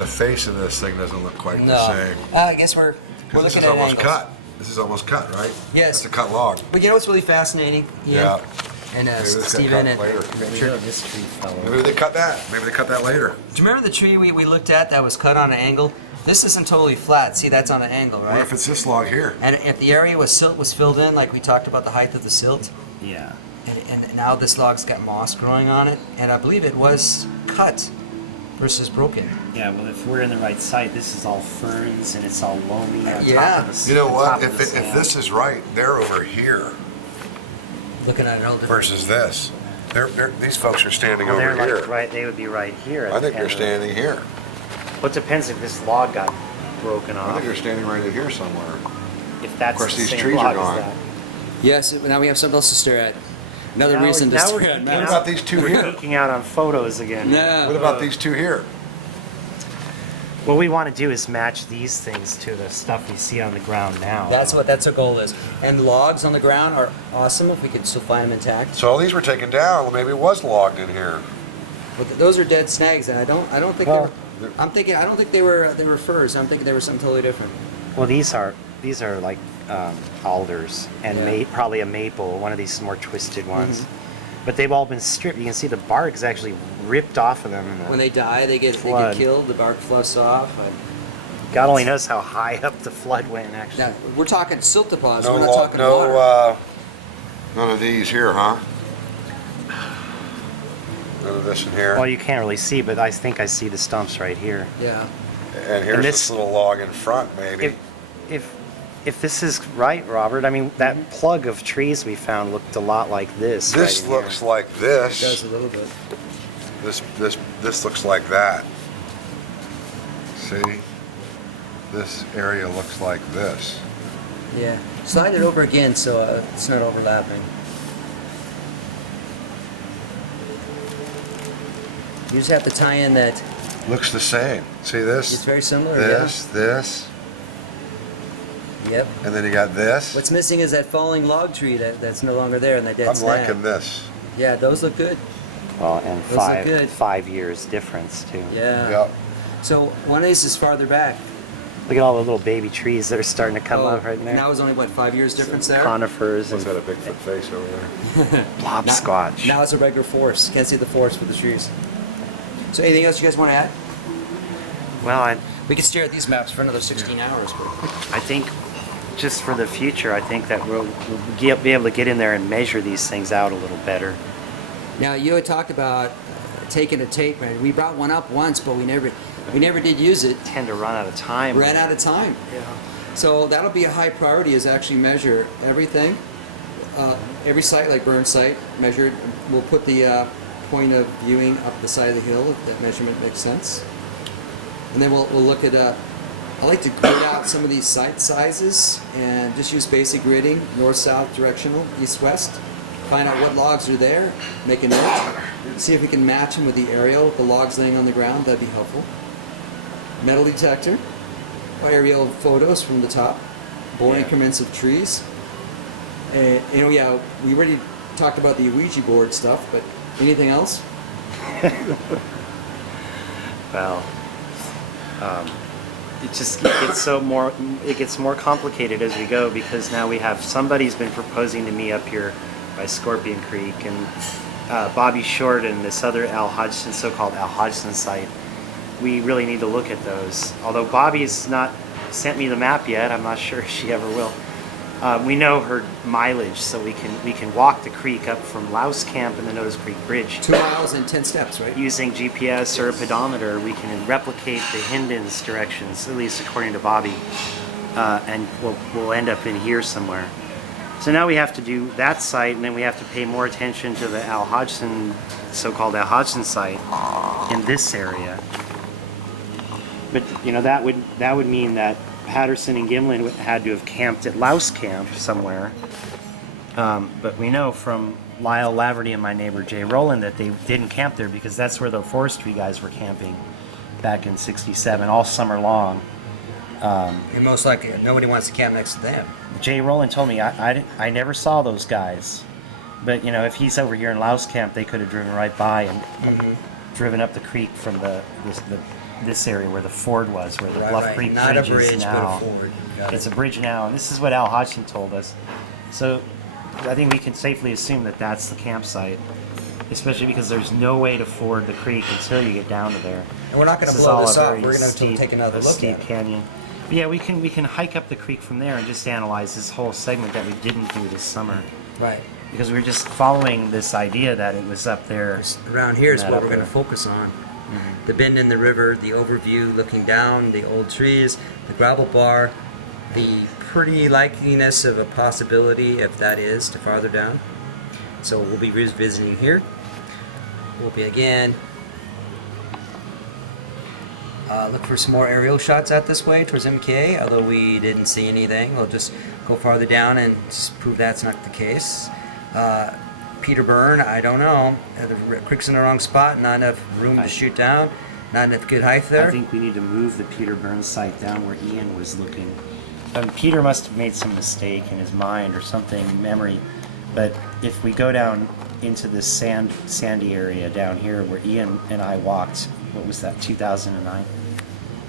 The face of this thing doesn't look quite the same. I guess we're Because this looking is at almost angles. cut. This is almost cut, right? Yes. It's a cut log. But you know what's really fascinating, Ian? Yeah. And Maybe this got Stephen cut and later. I'm Sure, sure. this tree fell over. Maybe they cut that. Maybe they cut that later. Do you remember the tree we looked at that was cut on an angle? This isn't totally flat. See, that's on an angle, What right? if it's this log here? And if the area where silt was filled in, like we talked about the height of the silt, Yeah. and now this log's got moss growing on it, and I believe it was cut versus broken. Yeah, well, if we're in the right site, this is all ferns and it's all loamy on Yeah. top of the You know on what? top of If the if sand. this is right, they're over here Looking at it all different. versus this. These folks are standing Well, they're over here. like right, they would be right here. at I think the they're end of it. standing here. Well, it depends if this log got broken I off. think they're standing right in here somewhere. If that's course, the these same trees are log gone. as that. Yes, now we have something else to stare at. Another Now- reason to now stare we're at geeking What maps. about these two We're here? geeking out on photos again. No. What about these two here? What we want to do is match these things to the stuff we see on the ground now. That's our goal is. And logs on the ground are awesome if we could still find them intact. So all these were taken down. Well, maybe it was logged in here. But those are dead snags, and I don't think Well- they were. I'm thinking I don't think they were firs. I'm thinking they were something totally different. Well, these are like alders and Yeah. probably a maple, one of these more twisted ones. Mm-hmm. But they've all been stripped. You can see the bark is actually ripped off of them. In the When they die, they get Flood. killed. The bark fluffs off. God only knows how high up the flood went, actually. Now, we're talking silt deposits. No, we're not talking water. none of these here, huh? None of this in here. Well, you can't really see, but I think I see the stumps right here. Yeah. And here's and this this- little log in front, maybe. If this is right, Robert, I mean, that plug of trees we found looked a lot like this. This right in looks here. like It does this. a little bit. This looks like that. See? This area looks like this. Yeah. Slide it over again so it's not overlapping. You just have to tie in that. Looks the same. See this? It's very similar. This, Yeah. Yep. and then you got this. What's missing is that falling log tree that's no longer there and that dead I'm snag. liking this. Yeah, those look good. Well, and Those look good. 5 years difference, too. Yeah. Yep. So one of these is farther back. Look at all the little baby trees that are starting to come Oh, up right there. Now is only what 5 years difference there. Conifers One's and got a Bigfoot face over there. blobsquatch. Now it's a regular forest. Can't see the forest for the trees. So anything else you guys want to add? Well, We could stare at these maps for another 16 hours. But I think just for the future, I think that we'll be able to get in there and measure these things out a little better. now you had talked about taking a tape measure. We brought one up once, but we never did use it. Tend to run out of time. Ran out of time. Yeah. So that'll be a high priority is actually measure everything. Every site, like burn site, measured. We'll put the point of viewing up the side of the hill if that measurement makes sense. And then we'll look at, I like to grid out some of these site sizes and just use basic gridding, north-south directional, east-west. Find out what logs are there, make a note, see if we can match them with the aerial, with the logs laying on the ground, that'd be helpful. Metal detector, aerial photos from the top, bore Yeah. increments of trees. And, yeah, we already talked about the Ouija board stuff, but anything else? Well, it gets more complicated as we go because now we have somebody's been proposing to me up here by Scorpion Creek and Bobby Short and this other Al Hodgson, so-called Al Hodgson site. We really need to look at those. Although Bobby's not sent me the map yet, I'm not sure she ever will. We know her mileage, so we can walk the creek up from Louse Camp and the Notice Creek Bridge. 2 miles and 10 steps, right? Using GPS or a pedometer, we can replicate the Hindon's directions, at least according to Bobby, and we'll end up in here somewhere. So now we have to do that site, and then we have to pay more attention to the Al Hodgson, so-called Al Hodgson site in this area. But that would mean that Patterson and Gimlin had to have camped at Louse Camp somewhere. But we know from Lyle Laverty and my neighbor Jay Rowland that they didn't camp there because that's where the forestry guys were camping back in '67 all summer long. And most likely, nobody wants to camp next to them. Jay Rowland told me I never saw those guys, but if he's over here in Louse Camp, they could have driven right by and driven up the creek from the this area where the ford was, where the Right, Bluff right. Creek Not a bridge bridge, is but now. a ford. Got It's it. a bridge now, and this is what Al Hodgson told us. So I think we can safely assume that that's the campsite, especially because there's no way to ford the creek until you get down to there. And we're not going to This is blow all this a up. very We're going to steep- take another a look steep at it. canyon. But yeah, we can hike up the creek from there and just analyze this whole segment that we didn't do this summer, Right. because we were just following this idea that it was up there. Around here is and that what up we're going to there. focus on. The bend in the river, the overview looking down, the old trees, the gravel bar, the pretty likeliness of a possibility, if that is, to farther down. So we'll be revisiting here. We'll be again look for some more aerial shots out this way towards MK, although we didn't see anything. We'll just go farther down and just prove that's not the case. Peter Byrne, I don't know. The creek's in the wrong spot, not enough room to shoot down, not enough good height there. I think we need to move the Peter Burns site down where Ian was looking. Peter must have made some mistake in his mind or something, memory. But if we go down into this sandy area down here where Ian and I walked, what was that, 2009?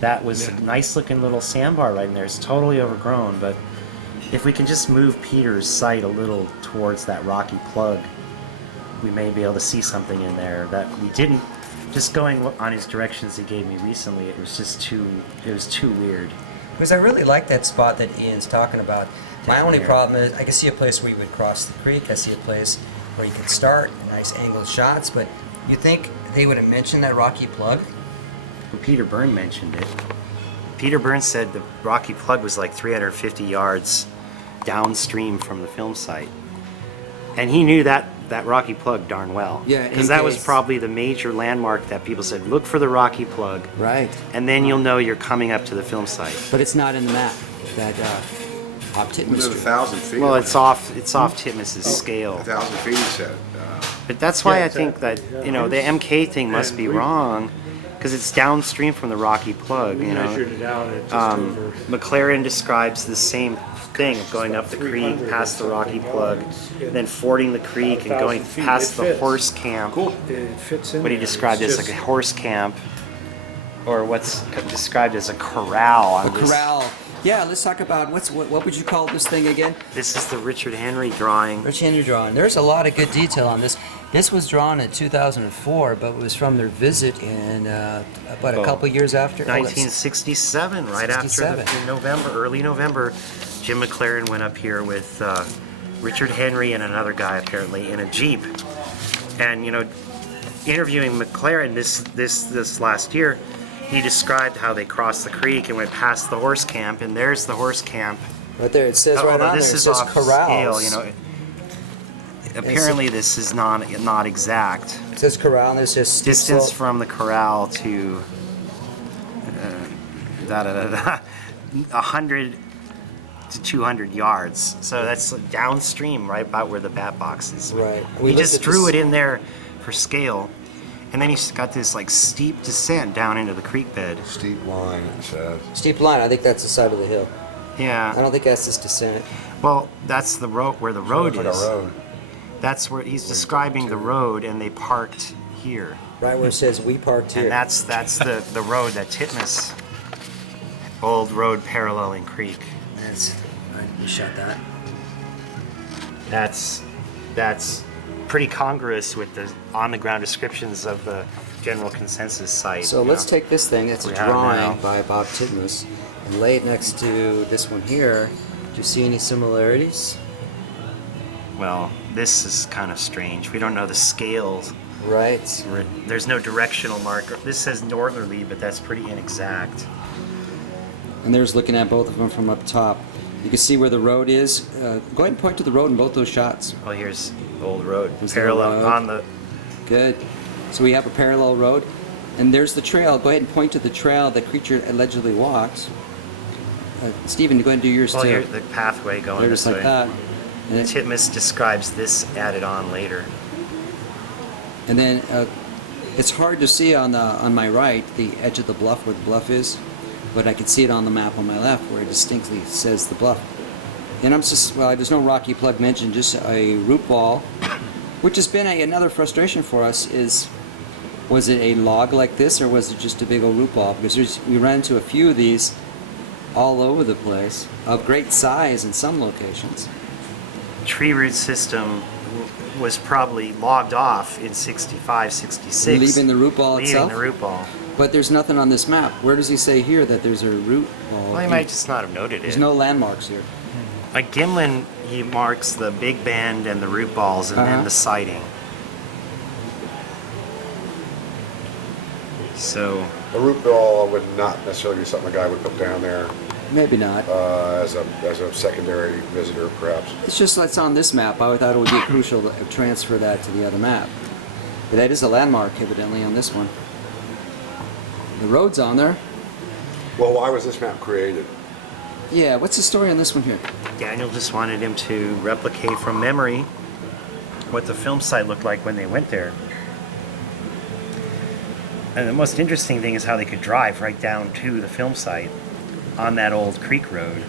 That was a nice looking little sandbar right in there. It's totally overgrown, but if we can just move Peter's site a little towards that rocky plug, we may be able to see something in there that we didn't. Just going on his directions he gave me recently, it was too weird. Because I really like that spot that Ian's talking about. My Down only here. problem is I can see a place where you would cross the creek. I see a place where you could start, nice angled shots, but you think they would have mentioned that rocky plug? Well, Peter Byrne mentioned it. Peter Byrne said the rocky plug was like 350 yards downstream from the film site. And he knew that rocky plug darn well. Yeah, because in that was case- probably the major landmark that people said, look for the rocky plug, Right. and then you'll know you're coming up to the film site. But it's not in the map. That off Titman Within Street. 1,000 feet. Well, of it's it. off Titmus's scale. 1,000 feet, he said. But that's why Yeah, I think that, exactly, yeah. you know, the MK thing must And be we- wrong, because it's downstream from the rocky plug, We you know. measured it out at just over. McLaren describes the same thing, going up the creek, past the rocky plug, then fording the creek and going 1,000 feet. past It the fits. horse camp. It fits in What he there. described It's as like a just- horse camp, or what's described as a corral. A on this- corral. Yeah, let's talk about what would you call this thing again? This is the Richard Henry drawing. Rich Henry drawing. There's a lot of good detail on this. This was drawn in 2004, but it was from their visit in about a couple years after. 1967, right after 67. in November, early November, Jim McLaren went up here with Richard Henry and another guy apparently in a Jeep. And you know, interviewing McLaren this last year, he described how they crossed the creek and went past the horse camp, and there's the horse camp. Right there, it says right Although on there. this It is says off corrals. scale, you know. Apparently, this is not exact. It says corral, and there's just steep Distance slope. from the corral to 100 to 200 yards. So that's downstream, right about where the bat box is. Right. He We looked just at drew this- it in there for scale, and then he's got this like steep descent down into the creek bed. Steep line, it says. Steep line. I think that's the side of the hill. I Yeah. don't think that's this descent. Well, that's the road where the road Looks like is. a road. That's where he's describing the road, and they parked here. Right where it says we parked here. And that's the road that Titmus, old road paralleling creek. That's, we shot that. That's pretty congruous with the on-the-ground descriptions of the general consensus site. So you let's know. take this thing. That's a We have it drawing now. by Bob Titmus and lay it next to this one here. Do you see any similarities? Well, this is kind of strange. We don't know the scales. Right. There's no directional marker. This says northerly, but that's pretty inexact. And there's looking at both of them from up top. You can see where the road is. Go ahead and point to the road in both those shots. Well, here's the old road, Here's the parallel road. on the. Good. So we have a parallel road. And there's the trail. Go ahead and point to the trail the creature allegedly walks. Stephen, go ahead and do yours Well, too. here the pathway going They're this just like way. that. And, it- Titmus describes this added on later. and then it's hard to see on my right the edge of the bluff where the bluff is, but I can see it on the map on my left where it distinctly says the bluff. And there's no rocky plug mentioned, just a root ball, which has been another frustration for us. Is Was it a log like this, or was it just a big old root ball? Because we ran into a few of these all over the place, of great size in some locations. Tree root system was probably logged off in 65, 66. Leaving the root ball itself? Leaving the root ball. But there's nothing on this map. Where does he say here that there's a root ball? Well, he might just not have noted There's it. no landmarks here. Like GIMLIN, he marks the big bend and the root balls and then the sighting. So, A root ball would not necessarily be something a guy would put down there Maybe not. as a secondary visitor, perhaps. It's just that's on this map. I thought it would be crucial to transfer that to the other map. But that is a landmark, evidently, on this one. The road's on there. Well, why was this map created? Yeah, what's the story on this one here? Daniel just wanted him to replicate from memory what the film site looked like when they went there. And the most interesting thing is how they could drive right down to the film site on that old creek road.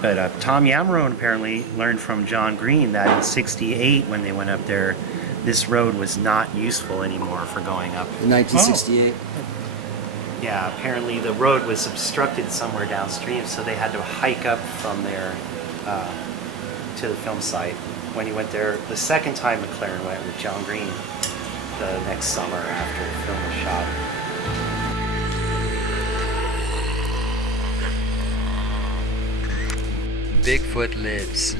But Tom Yamarone apparently learned from John Green that in '68, when they went up there, this road was not useful anymore for going up. In 1968. Yeah, apparently the road was obstructed somewhere downstream, so they had to hike up from there to the film site. When he went there, the second time McLaren went with John Green, the next summer after the film was shot. Bigfoot lives.